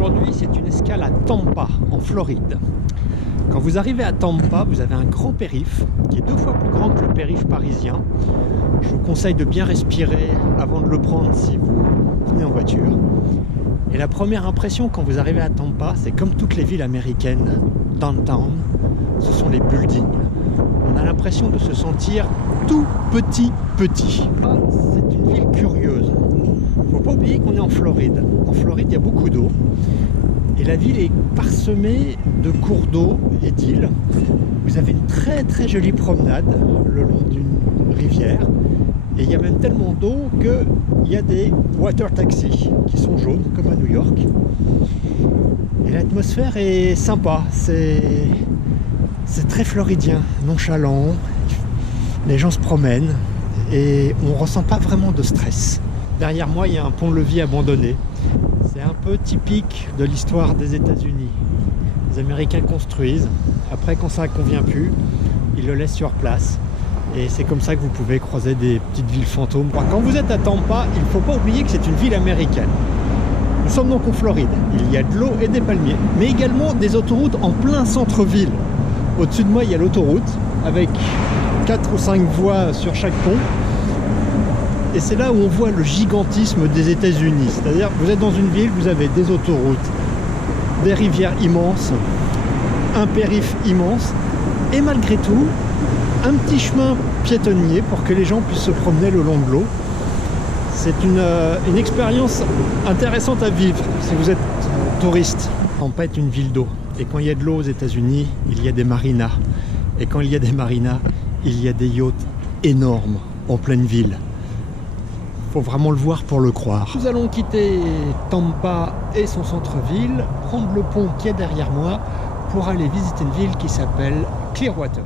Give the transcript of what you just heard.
Aujourd'hui, c'est une escale à Tampa, en Floride. Quand vous arrivez à Tampa, vous avez un grand périph' qui est 2 fois plus grand que le périph' parisien. Je vous conseille de bien respirer avant de le prendre si vous venez en voiture. Et la première impression quand vous arrivez à Tampa, c'est comme toutes les villes américaines, downtown, ce sont les buildings. On a l'impression de se sentir tout petit. C'est une ville curieuse. Il ne faut pas oublier qu'on est en Floride. En Floride, il y a beaucoup d'eau. Et la ville est parsemée de cours d'eau et d'îles. Vous avez une très jolie promenade le long d'une rivière. Et il y a même tellement d'eau qu'il y a des water taxis qui sont jaunes, comme à New York. Et l'atmosphère est sympa. C'est très floridien, nonchalant. Les gens se promènent et on ne ressent pas vraiment de stress. Derrière moi, il y a un pont-levis abandonné. C'est un peu typique de l'histoire des États-Unis. Les Américains construisent. Après, quand ça ne convient plus, ils le laissent sur place. Et c'est comme ça que vous pouvez croiser des petites villes fantômes. Quand vous êtes à Tampa, il ne faut pas oublier que c'est une ville américaine. Nous sommes donc en Floride. Il y a de l'eau et des palmiers, mais également des autoroutes en plein centre-ville. Au-dessus de moi, il y a l'autoroute avec 4 ou 5 voies sur chaque pont. Et c'est là où on voit le gigantisme des États-Unis. C'est-à-dire que vous êtes dans une ville, vous avez des autoroutes, des rivières immenses, un périph' immense, et malgré tout, un petit chemin piétonnier pour que les gens puissent se promener le long de l'eau. C'est une expérience intéressante à vivre si vous êtes touriste. Tampa est une ville d'eau. Et quand il y a de l'eau aux États-Unis, il y a des marinas. Et quand il y a des marinas, il y a des yachts énormes en pleine ville. Il faut vraiment le voir pour le croire. Nous allons quitter Tampa et son centre-ville, prendre le pont qui est derrière moi pour aller visiter une ville qui s'appelle Clearwater.